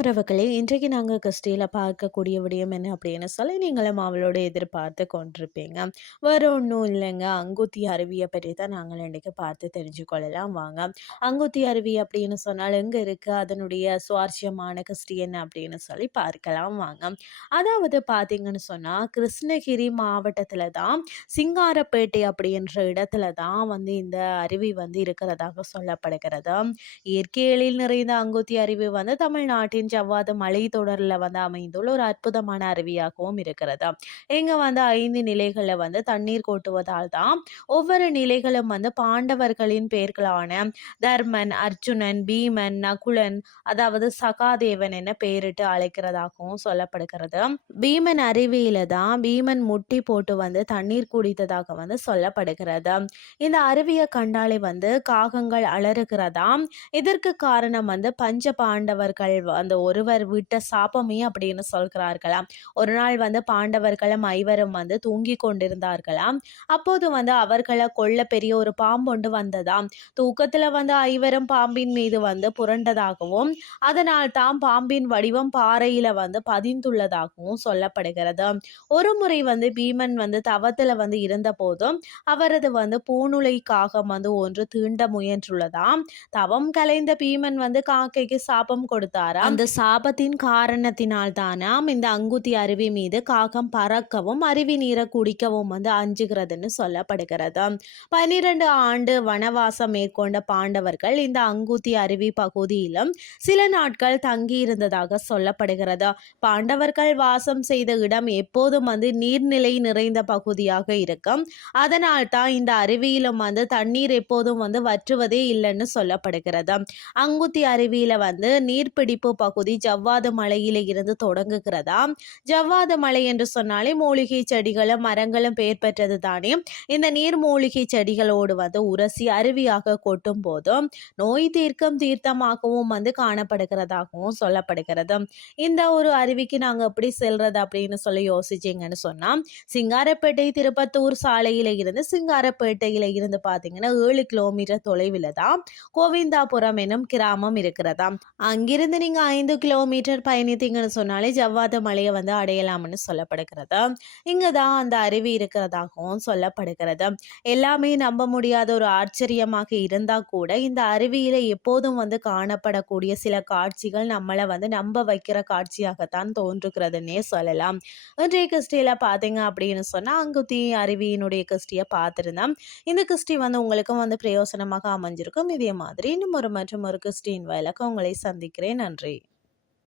உறவுகளே. இன்றைக்கு நாங்கள் கிறிஸ்டியில் பார்க்கக்கூடிய விடயம் என்ன அப்படின்னு சொல்லி நீங்களும் அவளோட எதிர்பார்த்து கொண்டிருப்பீங்க. வேறு ஒன்றும் இல்லைங்க. அங்குத்தி அருவியை பற்றி தான் நாங்கள் இன்றைக்கு பார்த்து தெரிஞ்சுக்கொள்ளலாம். வாங்க. அங்குத்தி அருவி அப்படின்னு சொன்னால் எங்கே இருக்குது அதனுடைய சுவாரஸ்யமான கிறிஸ்டி என்ன அப்படின்னு சொல்லி பார்க்கலாம். வாங்க. அதாவது பார்த்தீங்கன்னு சொன்னால் கிருஷ்ணகிரி மாவட்டத்தில் தான் சிங்காரப்பேட்டை அப்படின்ற இடத்துல தான் வந்து இந்த அருவி வந்து இருக்கிறதாக சொல்லப்படுகிறது. இயற்கையலில் நிறைந்த அங்குத்தி அருவி வந்து தமிழ் நாட்டின் ஜவ்வாது மலைத்தொடரில் வந்து அமைந்துள்ள ஒரு அற்புதமான அருவியாகவும் இருக்கிறது. இங்கே வந்து ஐந்து நிலைகளில் வந்து தண்ணீர் கொட்டுவதால் தான் ஒவ்வொரு நிலைகளும் வந்து பாண்டவர்களின் பெயர்களான தர்மன் அர்ஜுனன் பீமன் நகுலன் அதாவது சகாதேவன் என பெயரிட்டு அழைக்கிறதாகவும் சொல்லப்படுகிறது. பீமன் அருவியில தான் பீமன் முட்டி போட்டு வந்து தண்ணீர் குடித்ததாக வந்து சொல்லப்படுகிறது. இந்த அருவியை கண்டாலே வந்து காகங்கள் அலறுகிறதாம். இதற்கு காரணம் வந்து பஞ்ச பாண்டவர்கள் அந்த ஒருவர் விட்ட சாபமே அப்படின்னு சொல்கிறார்களாம். ஒரு நாள் வந்து பாண்டவர்களும் ஐவரும் வந்து தூங்கி கொண்டிருந்தார்களாம். அப்போது வந்து அவர்களை கொல்ல பெரிய ஒரு பாம்பொண்டு வந்ததாம். தூக்கத்தில் வந்து ஐவரும் பாம்பின் மீது வந்து புரண்டதாகவும் அதனால் தான் பாம்பின் வடிவம் பாறையில் வந்து பதிந்துள்ளதாகவும் சொல்லப்படுகிறது. ஒரு முறை வந்து பீமன் வந்து தவத்தில் வந்து இருந்த போதும் அவரது வந்து பூனுலைக்காக வந்து ஒன்று தீண்ட முயன்றுள்ளதாம். தவம் கலைந்த பீமன் வந்து காக்கைக்கு சாபம் கொடுத்தார். அந்த சாபத்தின் காரணத்தினால் தானாம் இந்த அங்குத்தி அருவி மீது காகம் பறக்கவும் அருவி நீரை குடிக்கவும் வந்து அஞ்சுகிறதுன்னு சொல்லப்படுகிறது. பனிரெண்டு ஆண்டு வனவாசம் மேற்கொண்ட பாண்டவர்கள் இந்த அங்குத்தி அருவி பகுதியிலும் சில நாட்கள் தங்கியிருந்ததாக சொல்லப்படுகிறது. பாண்டவர்கள் வாசம் செய்த இடம் எப்போதும் வந்து நீர்நிலை நிறைந்த பகுதியாக இருக்கும். அதனால் தான் இந்த அருவியிலும் வந்து தண்ணீர் எப்போதும் வந்து வற்றுவதே இல்லைன்னு சொல்லப்படுகிறது. அங்குத்தி அருவியில வந்து நீர்பிடிப்பு பகுதி ஜவ்வாது மலையில இருந்து தொடங்குகிறதா? ஜவ்வாது மலை என்று சொன்னாலே மூலிகை செடிகளும் மரங்களும் பெயர் பெற்றது தானே. இந்த நீர் மூலிகை செடிகளோடு வந்து உரசி அருவியாக கொட்டும் போதும் நோய் தீர்க்கும் தீர்த்தமாகவும் வந்து காணப்படுகிறதாகவும் சொல்லப்படுகிறது. இந்த ஒரு அருவிக்கு நாங்கள் எப்படி செல்றது அப்படின்னு சொல்லி யோசிச்சிங்கன்னு சொன்னால் சிங்காரப்பேட்டை திருப்பத்தூர் சாலையில இருந்து சிங்காரப்பேட்டையில இருந்து பார்த்தீங்கன்னா ஏழு கிலோமீட்டர் தொலைவில் தான் கோவிந்தாபுரம் எனும் கிராமம் இருக்கிறதாம் அங்கிருந்து நீங்கள் ஐந்து கிலோமீட்டர் பயணித்தீங்கன்னு சொன்னாலே ஜவ்வாத மலையை வந்து அடையலாம்னு சொல்லப்படுகிறது. இங்கே தான் அந்த அருவி இருக்கிறதாகவும் சொல்லப்படுகிறது. எல்லாமே நம்ப முடியாத ஒரு ஆச்சரியமாக இருந்தால் கூட இந்த அருவியில் எப்போதும் வந்து காணப்படக்கூடிய சில காட்சிகள் நம்மளை வந்து நம்ப வைக்கிற காட்சியாகத்தான் தோன்றுகிறதுன்னே சொல்லலாம். இன்றைய கிறிஸ்டியில் பார்த்தீங்க அப்படின்னு சொன்னால் அங்குத்தி அருவியினுடைய கிறிஸ்டியை பார்த்துருந்தேன் இந்த கிறிஸ்டி வந்து உங்களுக்கும் வந்து பிரயோசனமாக அமைஞ்சிருக்கும். இதே மாதிரி இன்னும் ஒரு மற்றும் ஒரு கிறிஸ்டின் விளக்கம் உங்களை சந்திக்கிறேன். நன்றி.